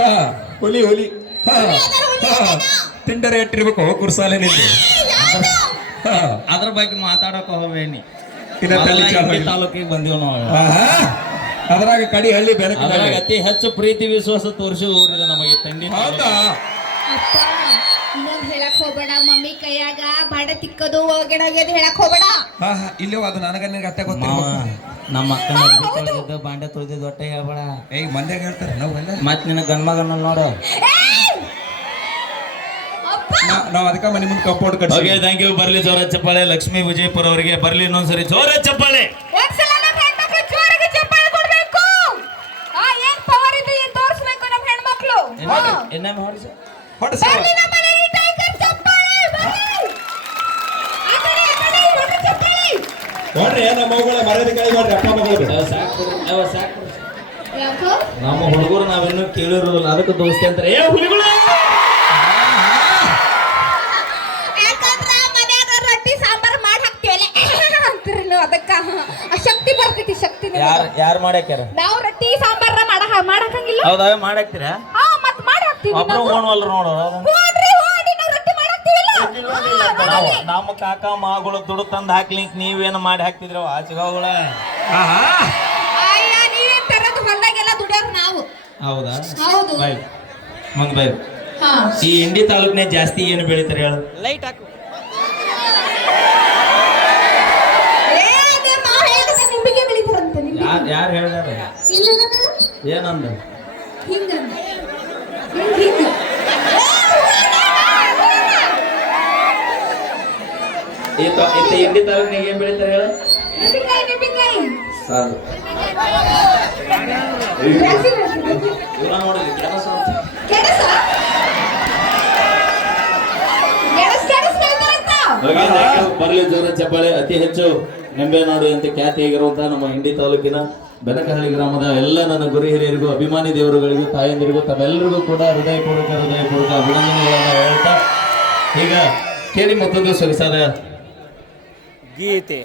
ಹಾ ಹುಲಿ ಹುಲಿ ಹಾ ತಿಂಡರೆ ಇಟ್ಟಿರ್ಬೇಕು ಕುರ್ಸಾಲೆ ನಿಂದು ಅದ್ರ ಬಗ್ಗೆ ಮಾತಾಡಕ್ ಹೋಗ್ಬೇನಿ ತಾಲೂಕಿಗೆ ಬಂದಿವ್ ನಾವು. ಅದ್ರಾಗ ಕಡಿ ಹಳ್ಳಿ ಬೆನಕ ಅದ್ರಾಗ ಅತಿ ಹೆಚ್ಚು ಪ್ರೀತಿ ವಿಶ್ವಾಸ ತೋರಿಸಿದ ಊರಿದೆ ನಮಗೆ ತಂಡಿ. ಹೌದಾ ಅಪ್ಪ ಇನ್ನೊಂದ್ ಹೇಳಕ್ ಹೋಗ್ಬೇಡ. ಮಮ್ಮಿ ಕೈಯಾಗ ಬಾಡ ತಿಕ್ಕದು ಒಳಗಡೆ ಹೇಳಕ್ ಹೋಗ್ಬೇಡ. ಹಾ ಇಲ್ಲೋ ಅದು ನನಗ ನಿನಗೆ ಅತ್ತೆ ಮಾವ ಗೊತ್ತಿರ್ಬೇಕು. ನಮ್ಮ ಅಕ್ಕನ ತೊಳೆದಿದ್ದು ಬಾಂಡೆ ತೊಳೆದಿದ್ದು ಹೊಟ್ಟೆ ಹೇಳ್ಬೇಡ. ಏಯ್ ಮಂದ್ಯಾಗ ಹೇಳ್ತಾರೆ ನಾವೆಲ್ಲ ಮತ್ ನಿನ್ನ ಗಂಡ್ಮಗನ ನೋಡು. ನಾವ್ ಅದಕ್ಕ ಮನೆ ಮುಂದೆ ಕಂಪೌಂಡ್ ಕಟ್ಟಿ. Okay thank you. ಬರ್ಲಿ ಜೋರ ಚಪ್ಪಾಳೆ. ಲಕ್ಷ್ಮೀ ವಿಜಯಪುರ ಅವರಿಗೆ ಬರ್ಲಿ ಇನ್ನೊಂದ್ಸರಿ ಜೋರ ಚಪ್ಪಾಳೆ. ಒಂದ್ಸಲ ನಮ್ಮ ಹೆಣ್ಮಕ್ಳು ಜೋರಾಗಿ ಚಪ್ಪಾಳೆ ಕೊಡ್ಬೇಕು. ಏನ್ ಪವರ್ ಇದೆ ಏನ್ ತೋರಿಸ್ಬೇಕು ನಮ್ಮ ಹೆಣ್ಮಕ್ಳು. ಇನ್ನೊಮ್ಮೆ ಹೊಡ್ಸು. ಹೊಡ್ಸ ಬರ್ಲಿ ನಮ್ಮ ಮನೆಗೆ ಟೈಗರ್ ಚಪ್ಪಾಳೆ. ಬರ್ಲಿ. ಆ ಕಡೆ ಹೊಡಿ ಚಪ್ಪಾಳೆ. ನೋಡ್ರಿ ನಮ್ಮ ಮಗಳ ಮರ್ಯಾದೆ ಕೈ ಮಾಡ್ರಿ ಅಪ್ಪ ಮಗಳಿಗೆ. ಸಾಕು ಸಾಕು. ಯಾಕೋ ನಮ್ಮ ಹುಡುಗರು ನಾವಿನ್ನೂ ಕೇಳಿರೋದಿಲ್ಲ ಅದಕ್ಕೆ ದೋಸ್ತಿ ಅಂತಾರೆ. ಏ ಹುಲಿಗಳು ಯಾಕಂದ್ರ ಮನ್ಯಾಗ ರೊಟ್ಟಿ ಸಾಂಬಾರ್ ಮಾಡಿ ಹಾಕ್ತೇವೆ ಅಂತಿರಲ್ಲ ಅದಕ್ಕ ಶಕ್ತಿ ಬರ್ತೈತಿ. ಶಕ್ತಿ ಯಾರು ಮಾಡ್ಯಾಕ್ಯಾರ? ನಾವು ರೊಟ್ಟಿ ಸಾಂಬಾರ ಮಾಡಕಂಗಿಲ್ಲ. ಹೌದಾ ಮಾಡಾಕ್ತೀರಾ? ಮತ್ ಮಾಡಿ ಹಾಕ್ತೀವಿ. ಒಬ್ರು ಓಣ್ವಲ್ರ ನೋಡು. ಹೋಡ್ರಿ ಹೋಡಿ ನಾವು ರೊಟ್ಟಿ ಮಾಡಾಕ್ತೀವಿಲ್ಲ. ನಮ್ಮ ಕಾಕ ಮಾಗಳು ದುಡ್ಡು ತಂದು ಹಾಕ್ಲಿಕ್ ನೀವೇನು ಮಾಡಿ ಹಾಕ್ತಿದ್ರವ ಆಚೆಗಳ? ಅಯ್ಯ ನೀವೇನ್ ತರದ್ ಹೊಲ್ದಾಗೆಲ್ಲ ದುಡಿಯೋರು ನಾವು. ಹೌದಾ? ಹೌದು. ಬೈ ಮುಂದ್ ಬೈ. ಈ ಇಂಡಿ ತಾಲೂಕ್ನೇ ಜಾಸ್ತಿ ಏನು ಬೆಳಿತಾರೆ ಹೇಳು? ಲೈಟ್ ಹಾಕು. ನಿಂಬಿಗೆ ಬೆಳಿತಾರಂತ. ಯಾರು ಹೇಳಿದಾರ? ಏನಂದ? ಇಂಡಿ ತಾಲೂಕ್ನಾಗ ಏನ್ ಬೆಳಿತಾರೆ ಹೇಳು? ಸಾಲು ಇವ್ರ ನೋಡಿದ್ರಿ ಕೆಲಸ ಬರ್ಲಿ ಜೋರ ಚಪ್ಪಾಳೆ. ಅತಿ ಹೆಚ್ಚು ನಿಂಬೆನಾಡು ಅಂತ ಖ್ಯಾತಿಯಾಗಿರುವಂತಹ ನಮ್ಮ ಇಂಡಿ ತಾಲೂಕಿನ ಬೆನಕಹಳ್ಳಿ ಗ್ರಾಮದ ಎಲ್ಲ ನನ್ನ ಗುರು ಹಿರಿಯರಿಗೂ ಅಭಿಮಾನಿ ದೇವರುಗಳಿಗೂ ತಾಯಂದಿರಿಗೂ ತಮ್ಮೆಲ್ಲರಿಗೂ ಕೂಡ ಹೃದಯಪೂರ್ವಕ ಅಭಿನಂದನೆಗಳನ್ನು ಹೇಳ್ತಾ ಈಗ ಕೇಳಿ ಮತ್ತೊಂದು ಸೊಗಸಾದ ಗೀತೆ